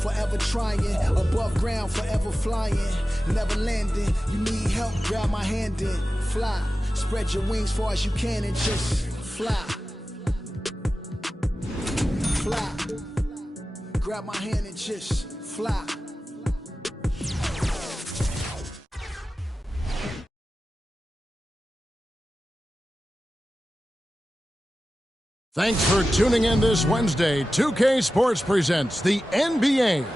forever trying. Above ground, forever flying. Never landing. You need help, grab my hand and fly. Spread your wings far as you can and just fly. Fly. Grab my hand and just fly. Thanks for tuning in this Wednesday. 2K Sports presents the NBA.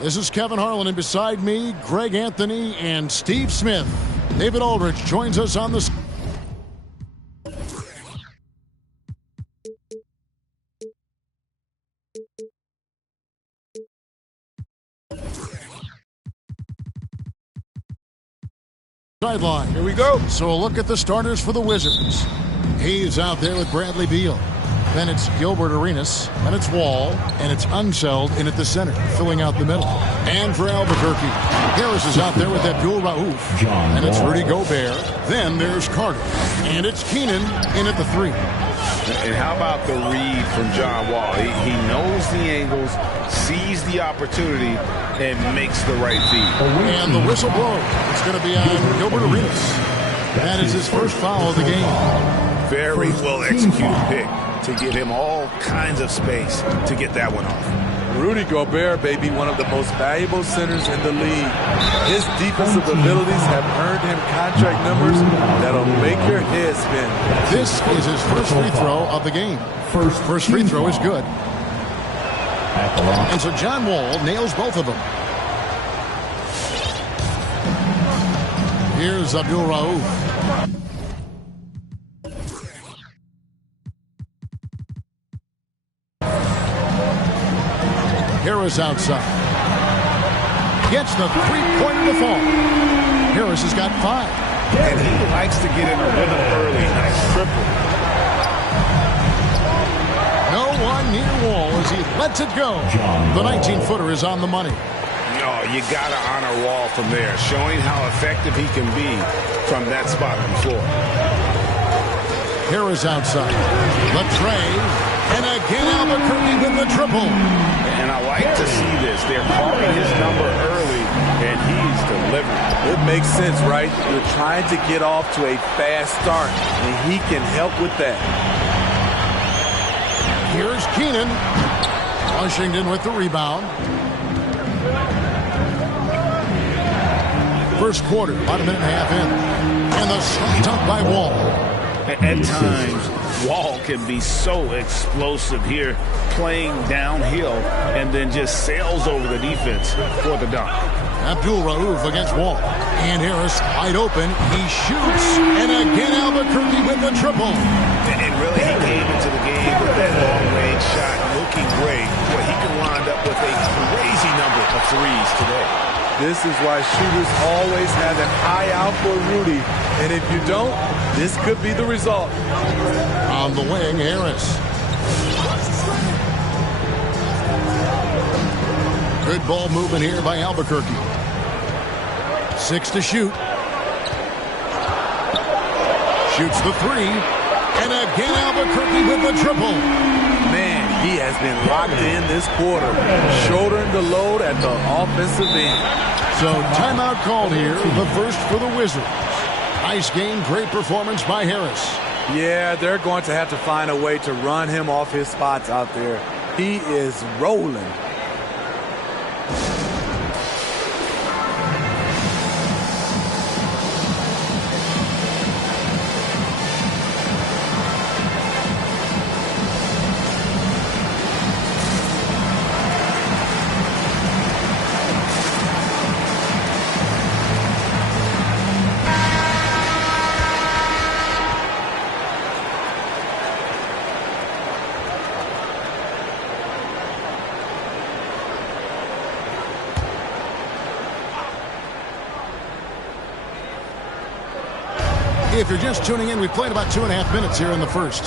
This is Kevin Harlan, and beside me, Greg Anthony and Steve Smith. David Aldridge joins us on the sideline. Here we go. So a look at the starters for the Wizards. He's out there with Bradley Beal. Then it's Gilbert Arenas. Then it's Wall. And it's Unseld in at the center, filling out the middle. And for Albuquerque, Harris is out there with Abdul Rauf. And it's Rudy Gobert. Then there's Carter. And it's Keenan in at the 3. And how about the read from John Wall? He knows the angles, sees the opportunity, and makes the right feed. And the whistle blows. It's going to be on Gilbert Arenas. That is his first foul of the game. Very well executed pick to give him all kinds of space to get that one off. Rudy Gobert, baby, one of the most valuable centers in the league. His defensive abilities have earned him contract numbers that'll make your head spin. This is his first free throw of the game. First free throw is good. And so John Wall nails both of them. Here's Abdul Rauf. Harris outside. Gets the three-pointer to fall. Harris has got 5. And he likes to get in a rhythm early. Nice triple. No one near Wall as he lets it go. The 19-footer is on the money. Oh, you got to honor Wall from there, showing how effective he can be from that spot on the floor. Harris outside. Latrey. And again, Albuquerque with the triple. And I like to see this. They're calling his number early, and he's delivering. It makes sense, right? You're trying to get off to a fast start, and he can help with that. Here's Keenan. Washington with the rebound. First quarter, about a minute and a half in. And the slam dunk by Wall. At times, Wall can be so explosive here, playing downhill, and then just sails over the defense for the dunk. Abdul Rauf against Wall. And Harris wide open. He shoots. And again, Albuquerque with the triple. And really, he came into the game with that long-range shot looking great, but he can wind up with a crazy number of threes today. This is why shooters always have an eye out for Rudy. And if you don't, this could be the result. On the wing, Harris. Good ball movement here by Albuquerque. 6 to shoot. Shoots the 3. And again, Albuquerque with the triple. Man, he has been locked in this quarter, shouldering the load at the offensive end. So timeout called here, the first for the Wizards. Nice game, great performance by Harris. Yeah, they're going to have to find a way to run him off his spots out there. He is rolling. If you're just tuning in, we played about 2.5 minutes here in the first.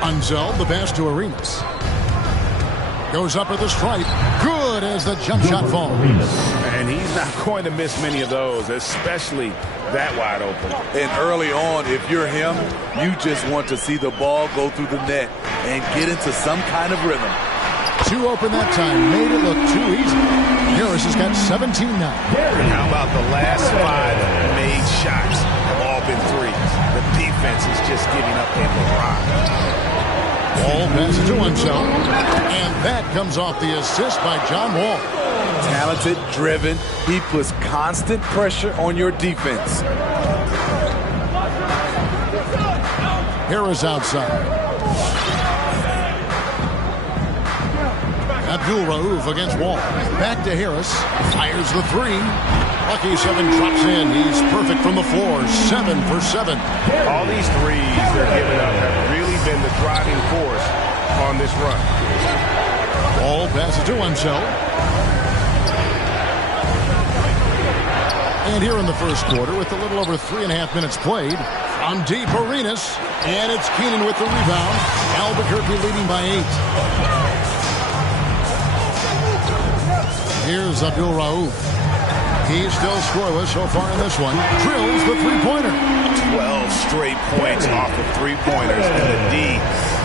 Unseld, the pass to Arenas. Goes up at the stripe. Good as the jump shot falls. And he's not going to miss many of those, especially that wide open. And early on, if you're him, you just want to see the ball go through the net and get into some kind of rhythm. Too open that time. Made it look too easy. Harris has got 17 now. And how about the last 5 made shots have all been threes? The defense is just giving up a barrage. Wall passes to himself. And that comes off the assist by John Wall. Talented, driven. He puts constant pressure on your defense. Harris outside. Abdul-Rauf against Wall. Back to Harris. Fires the 3. Lucky 7 drops in. He's perfect from the floor. 7 for 7. All these threes they're giving up have really been the driving force on this run. Wall passes to himself. And here in the first quarter, with a little over 3.5 minutes played, from deep, Arenas. And it's Keenan with the rebound. Albuquerque leading by 8. Here's Abdul-Rauf. He's still scoreless so far in this one. Drills the three-pointer. 12 straight points off of three-pointers, and the D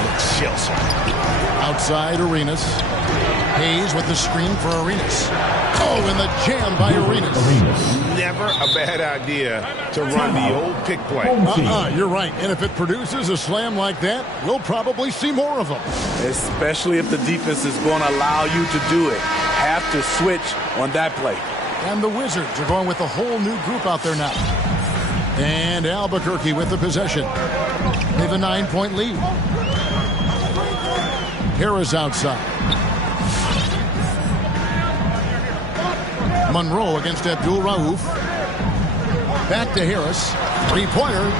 looks shell-shocked. Outside Arenas. Hayes with the screen for Arenas. Oh, and the jam by Arenas. Never a bad idea to run the old pick play. You're right. And if it produces a slam like that, we'll probably see more of them. Especially if the defense is going to allow you to do it. Have to switch on that play. And the Wizards are going with a whole new group out there now. And Albuquerque with the possession. They have a 9-point lead. Harris outside. Monroe against Abdul-Rauf. Back to Harris. Three-pointer.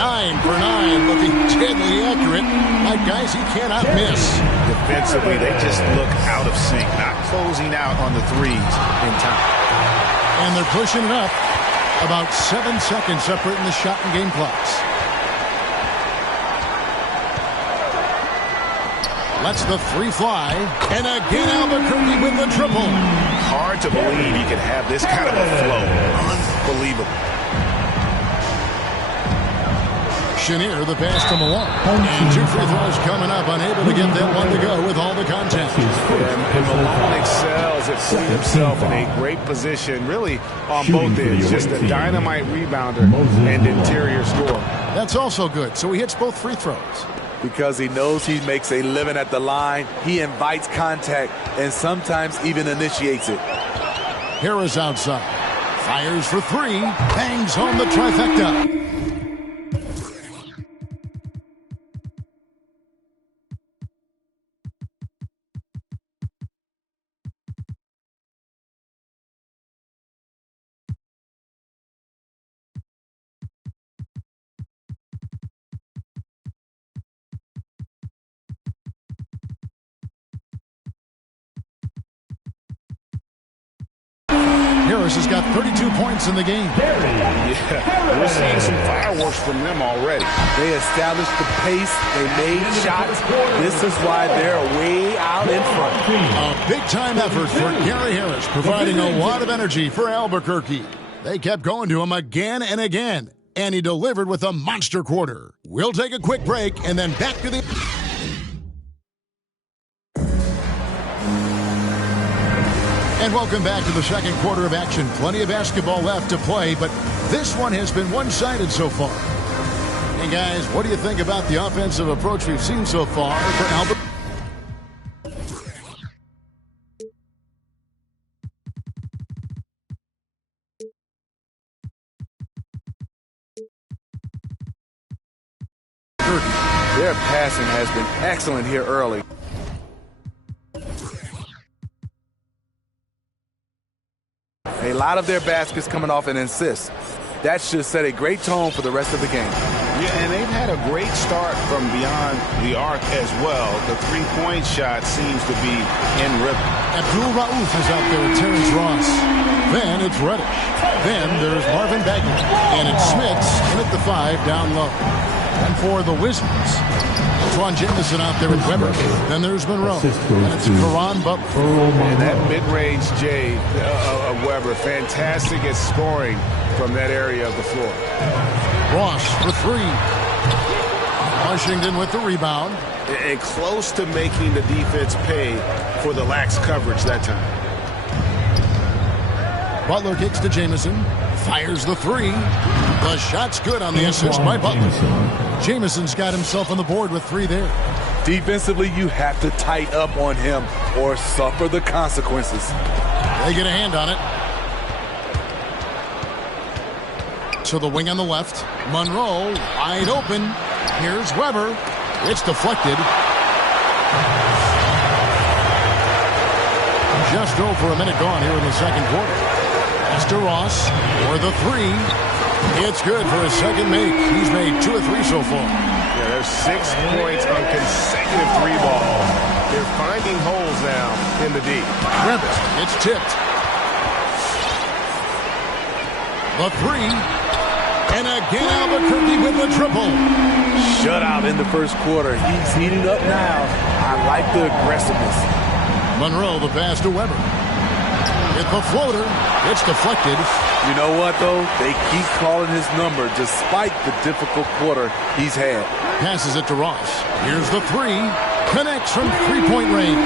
9 for 9. Looking deadly accurate. My guys, he cannot miss. Defensively, they just look out of sync, not closing out on the threes in time. And they're pushing it up. About 7 seconds separating the shot and game clocks. Lets the 3 fly. And again, Albuquerque with the triple. Hard to believe he could have this kind of a flow. Unbelievable. Chenier, the pass to Malone. And 2 free throws coming up, unable to get that one to go with all the contact. And Malone excels at putting himself in a great position, really on both ends. Just a dynamite rebounder and interior scorer. That's also good, so he hits both free throws. Because he knows he makes a living at the line, he invites contact and sometimes even initiates it. Harris outside. Fires for 3. Bangs home the trifecta. Harris has got 32 points in the game. Yeah, we're seeing some fireworks from them already. They established the pace. They made shots. This is why they're way out in front. A big-time effort for Gary Harris, providing a lot of energy for Albuquerque. They kept going to him again and again, and he delivered with a monster quarter. We'll take a quick break and then back to the... And welcome back to the second quarter of action. Plenty of basketball left to play, but this one has been one-sided so far. Hey, guys, what do you think about the offensive approach we've seen so far for Albuquerque? Their passing has been excellent here early. A lot of their baskets coming off an assist. That should set a great tone for the rest of the game. Yeah, and they've had a great start from beyond the arc as well. The three-point shot seems to be in rhythm. Abdul-Rauf is out there with Terrence Ross. Then it's Reddish. Then there's Marvin Bagley. And it's Smits in at the 5 down low. And for the Wizards, Antoine Jamison out there with Weber. Then there's Monroe. And it's Caron Butler. And that mid-range J of Weber, fantastic at scoring from that area of the floor. Ross for 3. Washington with the rebound. And close to making the defense pay for the lax coverage that time. Butler kicks to Jamison. Fires the three. The shot's good on the assist by Butler. Jamison's got himself on the board with 3 there. Defensively, you have to tighten up on him or suffer the consequences. They get a hand on it. To the wing on the left. Monroe wide open. Here's Weber. It's deflected. Just over a minute gone here in the second quarter. Mr. Ross for the 3. It's good for his second make. He's made 2 of 3 so far. Yeah, there's 6 points on consecutive 3 balls. They're finding holes now in the D. Rivers, it's tipped. The 3. And again, Albuquerque with the triple. Shutout in the first quarter. He's heating up now. I like the aggressiveness. Monroe, the pass to Weber. It's the floater. It's deflected. You know what, though? They keep calling his number despite the difficult quarter he's had. Passes it to Ross. Here's the 3. Connects from 3-point range.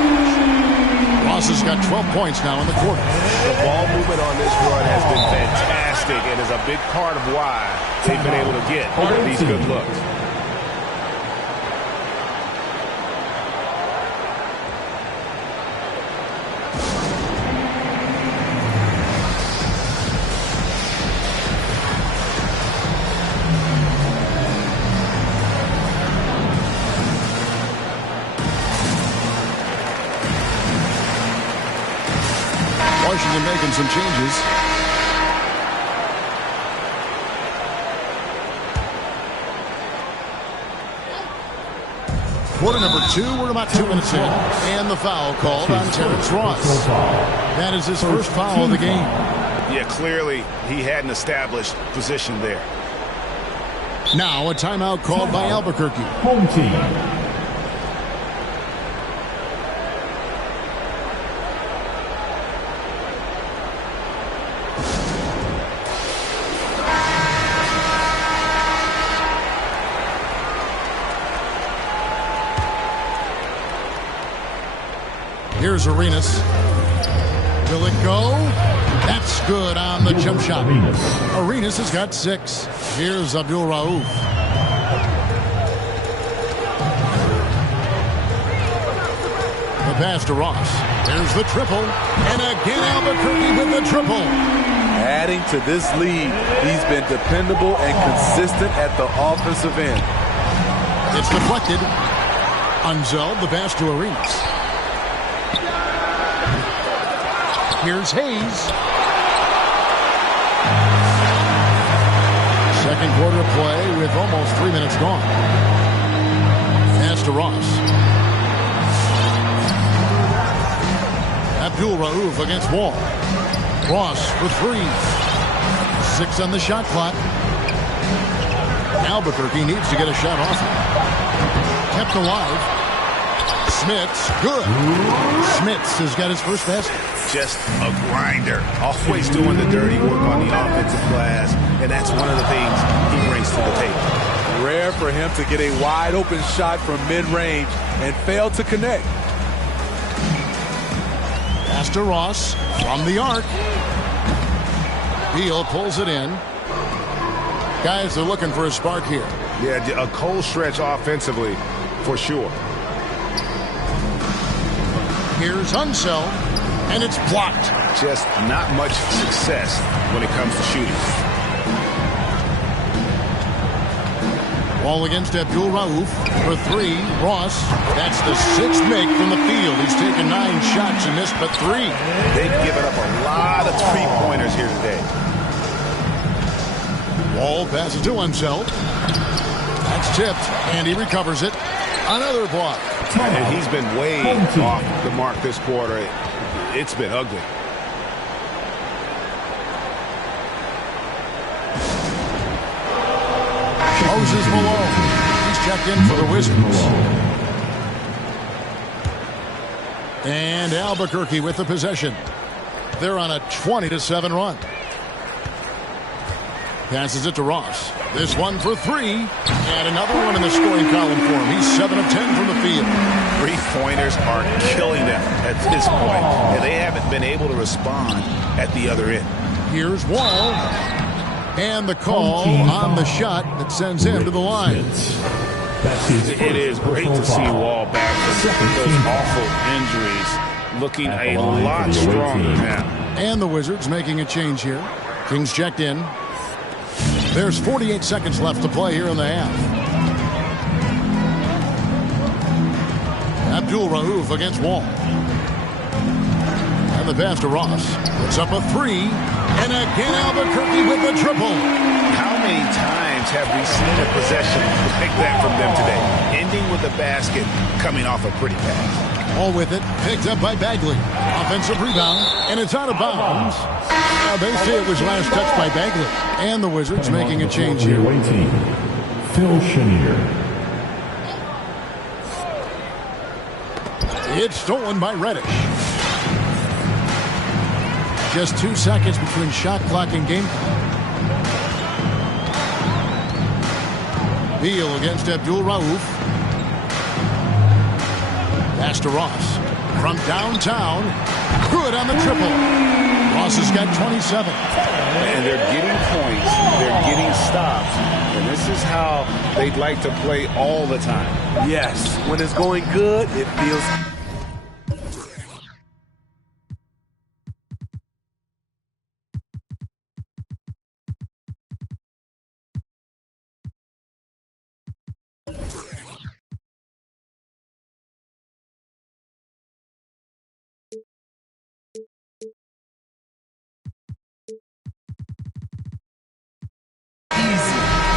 Ross has got 12 points now in the quarter. The ball movement on this run has been fantastic and is a big part of why they've been able to get these good looks. Washington making some changes. Quarter number 2, we're about 2 minutes in. And the foul called on Terrence Ross. That is his first foul of the game. Yeah, clearly he hadn't established position there. Now a timeout called by Albuquerque. Home team. Here's Arenas. Will it go? That's good on the jump shot. Arenas has got 6. Here's Abdul Rauf. The pass to Ross. There's the triple. And again Albuquerque with the triple. Adding to this lead, he's been dependable and consistent at the offensive end. It's deflected. Unzeld, the pass to Arenas. Here's Hayes. Second quarter play with almost 3 minutes gone. Pass to Ross. Abdul Rauf against Wall. Ross for 3. 6 on the shot clock. Albuquerque needs to get a shot off him. Kept alive. Smits, good. Smits has got his first basket. Just a grinder, always doing the dirty work on the offensive glass, and that's one of the things he brings to the table. Rare for him to get a wide open shot from mid-range and fail to connect. Pass to Ross from the arc. Beal pulls it in. Guys are looking for a spark here. Yeah, a cold stretch offensively for sure. Here's Unseld, and it's blocked. Just not much success when it comes to shooting. Ball against Abdul Rauf for 3. Ross, that's the 6th make from the field. He's taken 9 shots and missed but 3. They've given up a lot of three-pointers here today. Wall passes to Unseld. That's tipped, and he recovers it. Another block. And he's been way off the mark this quarter. It's been ugly. Moses Malone. He's checked in for the Wizards. And Albuquerque with the possession. They're on a 20-7 run. Passes it to Ross. This one for three. And another one in the scoring column for him. He's 7 of 10 from the field. Three-pointers are killing them at this point. And they haven't been able to respond at the other end. Here's Wall. And the call on the shot that sends him to the line. It is great to see Wall back from those awful injuries, looking a lot stronger now. And the Wizards making a change here. Kings checked in. There's 48 seconds left to play here in the half. Abdul-Rauf against Wall. And the pass to Ross. Puts up a three. And again Albuquerque with the triple. How many times have we seen a possession like that from them today? Ending with a basket, coming off a pretty pass. All with it. Picked up by Bagley. Offensive rebound. And it's out of bounds. Now they say it was last touched by Bagley. And the Wizards making a change here. Phil Chenier. It's stolen by Reddish. Just 2 seconds between shot clock and game clock. Beal against Abdul-Rauf. Pass to Ross. From downtown. Good on the triple. Ross has got 27. And they're getting points. They're getting stops. And this is how they'd like to play all the time. Yes, when it's going good, it feels...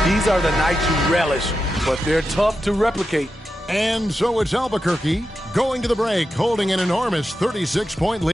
These are the nights you relish, but they're tough to replicate. And so it's Albuquerque going to the break, holding an enormous 36-point lead.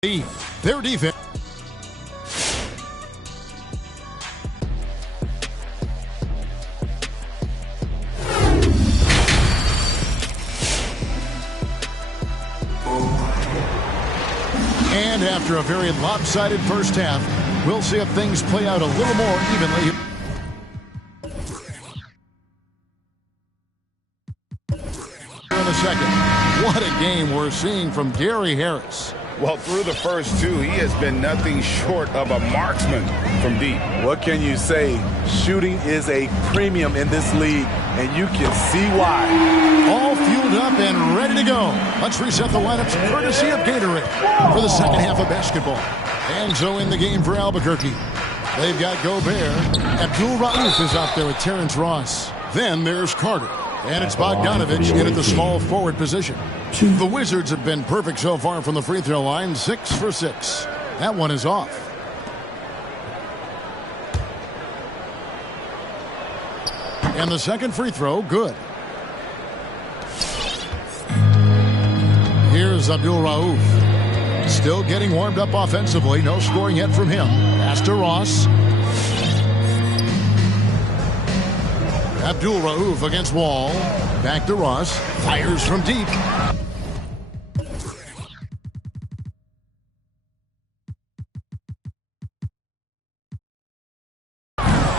Their defense. And after a very lopsided first half, we'll see if things play out a little more evenly. In a second, what a game we're seeing from Gary Harris. Well, through the first two, he has been nothing short of a marksman from deep. What can you say? Shooting is a premium in this league, and you can see why. All fueled up and ready to go. Let's reset the lineups courtesy of Gatorade for the second half of basketball. And so in the game for Albuquerque, they've got Gobert. Abdul-Rauf is out there with Terrence Ross. Then there's Carter. And it's Bogdanovich in at the small forward position. The Wizards have been perfect so far from the free throw line, 6 for 6. That one is off. And the second free throw, good. Here's Abdul-Rauf. Still getting warmed up offensively. No scoring yet from him. Pass to Ross. Abdul-Rauf against Wall. Back to Ross. Fires from deep.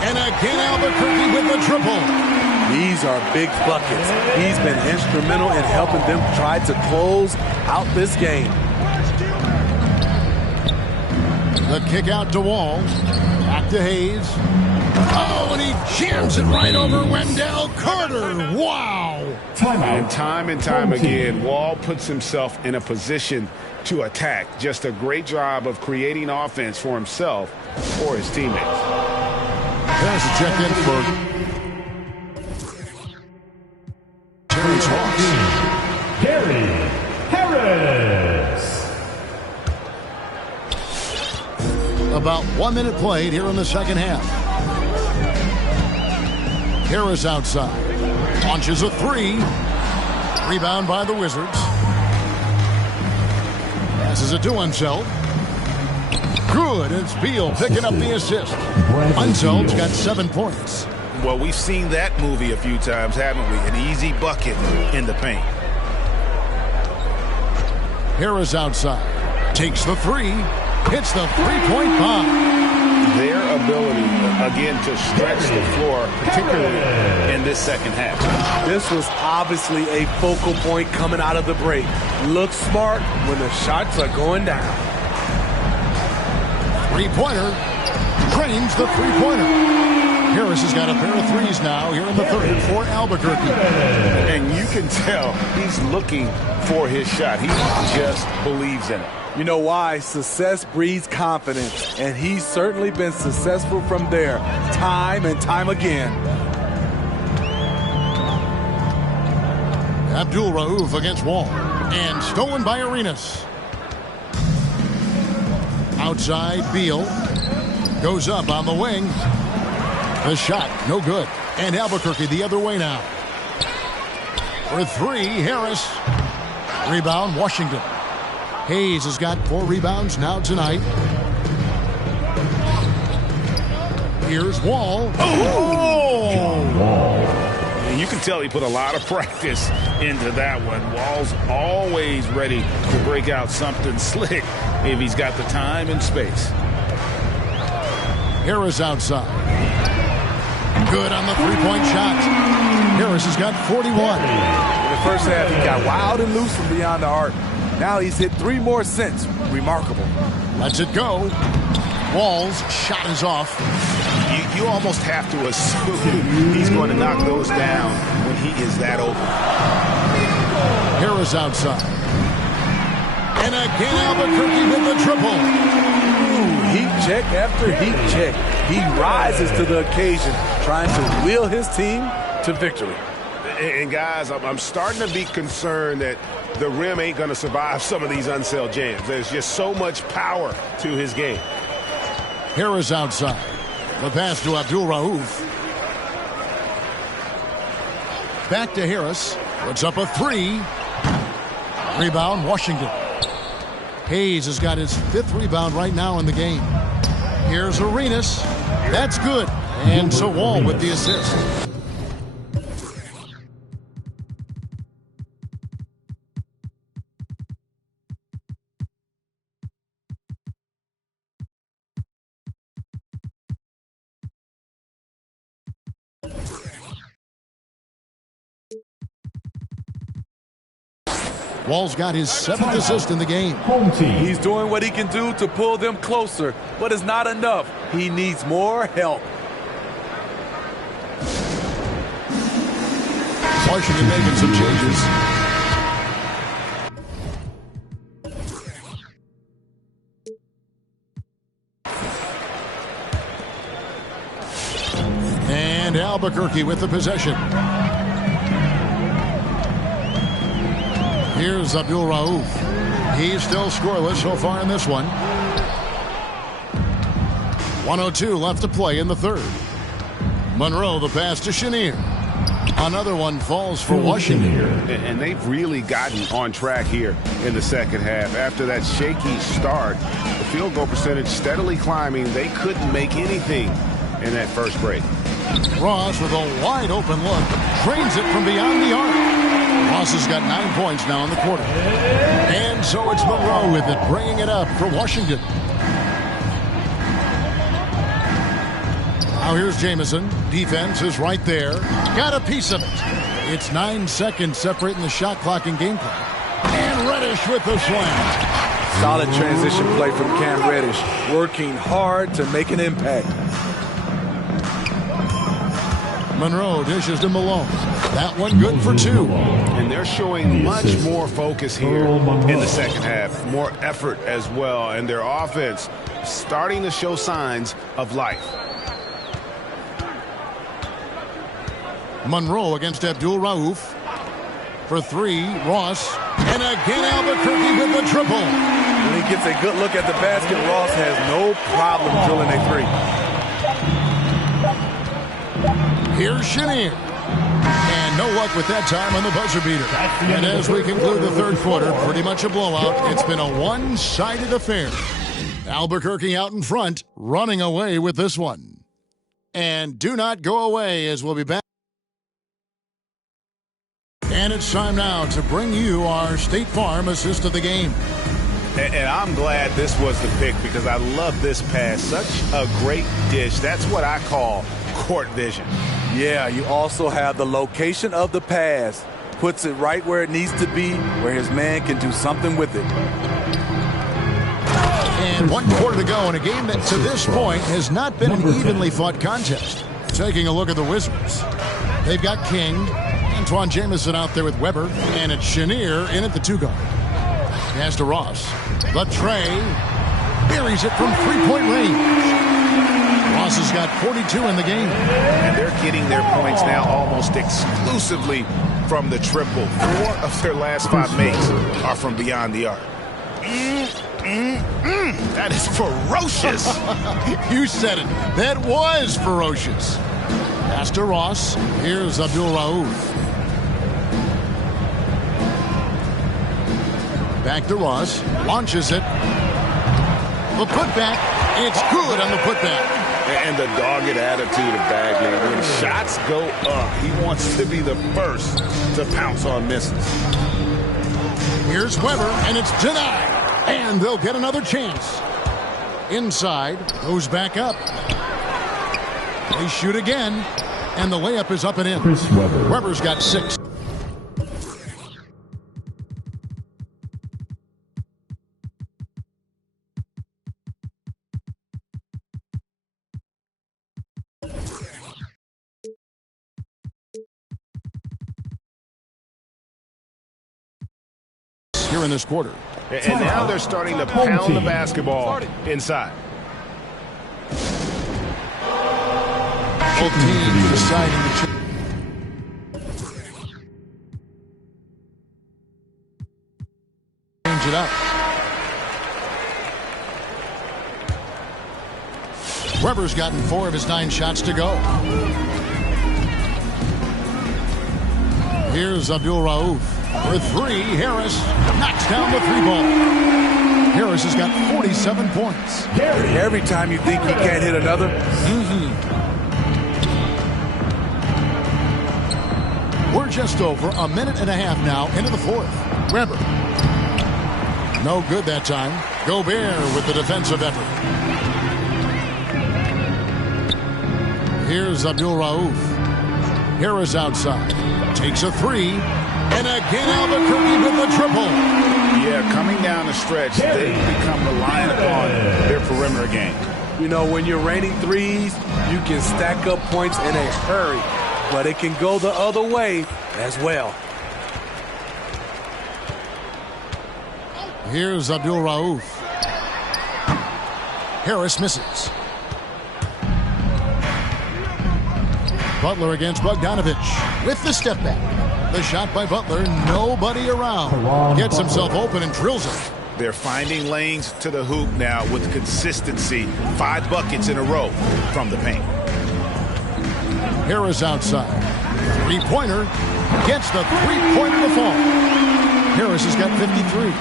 And again Albuquerque with the triple. These are big buckets. He's been instrumental in helping them try to close out this game. The kick out to Wall. Back to Hayes. Oh, and he jams it right over Wendell Carter. Wow. And time again, Wall puts himself in a position to attack. Just a great job of creating offense for himself or his teammates. There's a check in for Terrence Ross. Gary Harris. About 1 minute played here in the second half. Harris outside. Launches a three. Rebound by the Wizards. Passes it to Unseld. Good. It's Beal picking up the assist. Unseld's got 7 points. Well, we've seen that movie a few times, haven't we? An easy bucket in the paint. Harris outside. Takes the three. Hits the three-point bomb. Their ability, again, to stretch the floor, particularly in this second half. This was obviously a focal point coming out of the break. Look smart when the shots are going down. Three-pointer. Drains the three-pointer. Harris has got a pair of threes now here in the third for Albuquerque. And you can tell he's looking for his shot. He just believes in it. You know why? Success breeds confidence, and he's certainly been successful from there, time and time again. Abdul-Rauf against Wall, and stolen by Arenas. Outside, Beal goes up on the wing. The shot, no good. And Albuquerque the other way now. For three, Harris. Rebound, Washington. Hayes has got 4 rebounds now tonight. Here's Wall. Oh! And you can tell he put a lot of practice into that one. Wall's always ready to break out something slick if he's got the time and space. Harris outside. Good on the three-point shot. Harris has got 41. In the first half, he got wild and loose from beyond the arc. Now he's hit 3 more since. Remarkable. Lets it go. Wall's shot is off. You almost have to assume he's going to knock those down when he is that open. Harris outside. And again Albuquerque with the triple. Ooh, heat check after heat check. He rises to the occasion, trying to wheel his team to victory. And guys, I'm starting to be concerned that the rim ain't going to survive some of these Unseld jams. There's just so much power to his game. Harris outside. The pass to Abdul-Rauf. Back to Harris. Puts up a three. Rebound, Washington. Hayes has got his 5th rebound right now in the game. Here's Arenas. That's good. And so Wall with the assist. Wall's got his 7th assist in the game. He's doing what he can do to pull them closer, but it's not enough. He needs more help. Washington making some changes. And Albuquerque with the possession. Here's Abdul Rauf. He's still scoreless so far in this one. 1:02 left to play in the 3rd. Monroe the pass to Chenier. Another one falls for Washington. And they've really gotten on track here in the 2nd half. After that shaky start, the field goal percentage steadily climbing. They couldn't make anything in that first break. Ross with a wide open look. Drains it from beyond the arc. Ross has got 9 points now in the quarter. And so it's Monroe with it, bringing it up for Washington. Now here's Jamison. Defense is right there. Got a piece of it. It's 9 seconds separating the shot clock and game clock. And Reddish with the slam. Solid transition play from Cam Reddish, working hard to make an impact. Monroe dishes to Malone. That one good for 2. And they're showing much more focus here in the 2nd half. More effort as well. And their offense starting to show signs of life. Monroe against Abdul Rauf. For 3, Ross. And again Albuquerque with the triple. When he gets a good look at the basket, Ross has no problem drilling a 3. Here's Chenier. And no luck with that time on the buzzer beater. And as we conclude the 3rd quarter, pretty much a blowout. It's been a one-sided affair. Albuquerque out in front, running away with this one. And do not go away, as we'll be back. And it's time now to bring you our State Farm assist of the game. And I'm glad this was the pick because I love this pass. Such a great dish. That's what I call court vision. Yeah, you also have the location of the pass. Puts it right where it needs to be, where his man can do something with it. And 1 quarter to go in a game that to this point has not been an evenly fought contest. Taking a look at the Wizards. They've got King, Antoine Jamison out there with Weber, and it's Chenier in at the 2-guard. Pass to Ross. The tray. Buries it from 3-point range. Ross has got 42 in the game. And they're getting their points now almost exclusively from the triple. 4 of their last 5 makes are from beyond the arc. That is ferocious. You said it. That was ferocious. Pass to Ross. Here's Abdul Rauf. Back to Ross. Launches it. The putback. It's good on the putback. And the dogged attitude of Bagley. When shots go up, he wants to be the first to pounce on misses. Here's Weber, and it's denied. And they'll get another chance. Inside, goes back up. They shoot again, and the layup is up and in. Weber's got 6. Here in this quarter. And now they're starting to pound the basketball inside. Both teams deciding to change it up. Weber's gotten 4 of his 9 shots to go. Here's Abdul Rauf. For 3, Harris knocks down the 3 ball. Harris has got 47 points. Every time you think he can't hit another, We're just over a minute and a half now into the fourth. Remember, no good that time. Gobert with the defensive effort. Here's Abdul Rauf. Harris outside. Takes a three. And again, Albuquerque with the triple. Yeah, coming down the stretch, they become reliant upon their perimeter game. You know, when you're raining threes, you can stack up points in a hurry. But it can go the other way as well. Here's Abdul Rauf. Harris misses. Butler against Bogdanovich with the step back. The shot by Butler, nobody around. Gets himself open and drills it. They're finding lanes to the hoop now with consistency. 5 buckets in a row from the paint. Harris outside. Three-pointer. Gets the three-pointer to fall. Harris has got 53.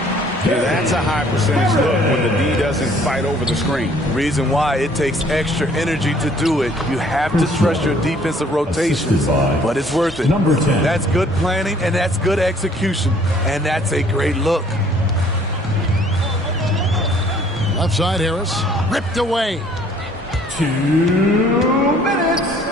Yeah, that's a high percentage look when the D doesn't fight over the screen. Reason why it takes extra energy to do it. You have to trust your defensive rotations, but it's worth it. Number 10. That's good planning, and that's good execution, and that's a great look. Left side, Harris. Ripped away. 2 minutes.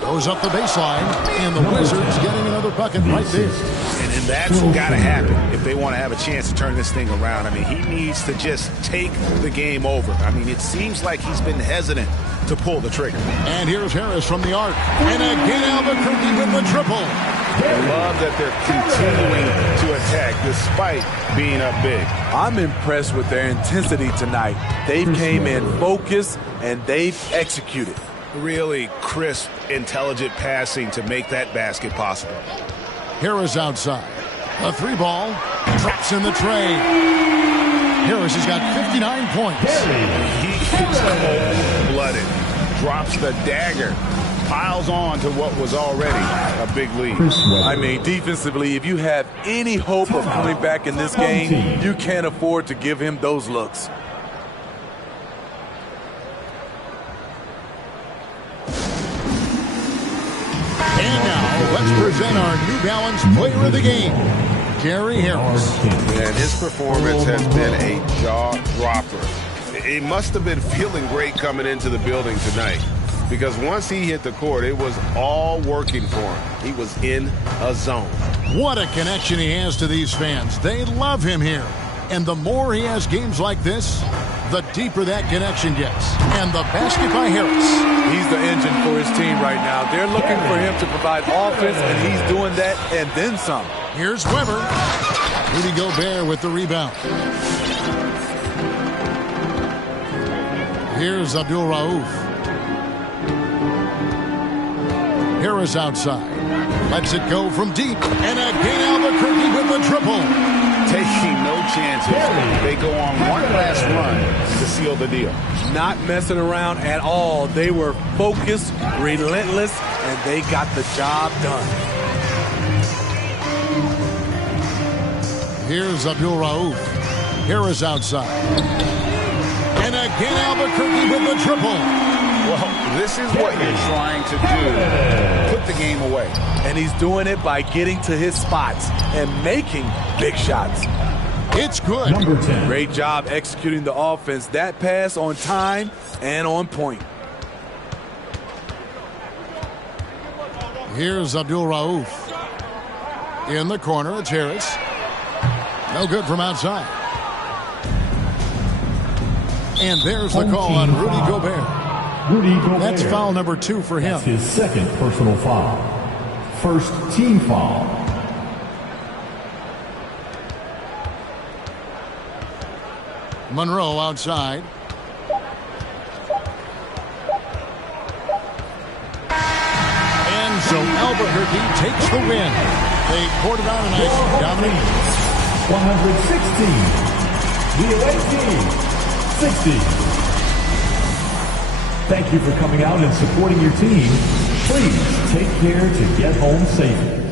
Goes up the baseline, and the Wizards getting another bucket right there. And that's got to happen if they want to have a chance to turn this thing around. I mean, he needs to just take the game over. I mean, it seems like he's been hesitant to pull the trigger. And here's Harris from the arc. And again, Albuquerque with the triple. I love that they're continuing to attack despite being up big. I'm impressed with their intensity tonight. They've came in focused, and they've executed. Really crisp, intelligent passing to make that basket possible. Harris outside. A three ball. Drops in the tray. Harris has got 59 points. He is cold-blooded. Drops the dagger. Piles on to what was already a big lead. I mean, defensively, if you have any hope of coming back in this game, you can't afford to give him those looks. And now, let's present our New Balance Player of the Game, Gary Harris. And his performance has been a jaw-dropper. He must have been feeling great coming into the building tonight, because once he hit the court, it was all working for him. He was in a zone. What a connection he has to these fans. They love him here. And the more he has games like this, the deeper that connection gets. And the basket by Harris. He's the engine for his team right now. They're looking for him to provide offense, and he's doing that and then some. Here's Weber. Rudy Gobert with the rebound. Here's Abdul Rauf. Harris outside. Lets it go from deep. And again, Albuquerque with the triple. Taking no chances. They go on one last run to seal the deal. Not messing around at all. They were focused, relentless, and they got the job done. Here's Abdul Rauf. Harris outside. And again, Albuquerque with the triple. Well, this is what you're trying to do. Put the game away. And he's doing it by getting to his spots and making big shots. It's good. Number 10. Great job executing the offense. That pass on time and on point. Here's Abdul Rauf. In the corner, it's Harris. No good from outside. And there's the call on Rudy Gobert. Rudy Gobert. That's foul number 2 for him. That's his second personal foul. First team foul. Monroe outside. And so Albuquerque takes the win. They poured it on tonight, dominating. 116. The away team, 60. Thank you for coming out and supporting your team. Please take care to get home safely.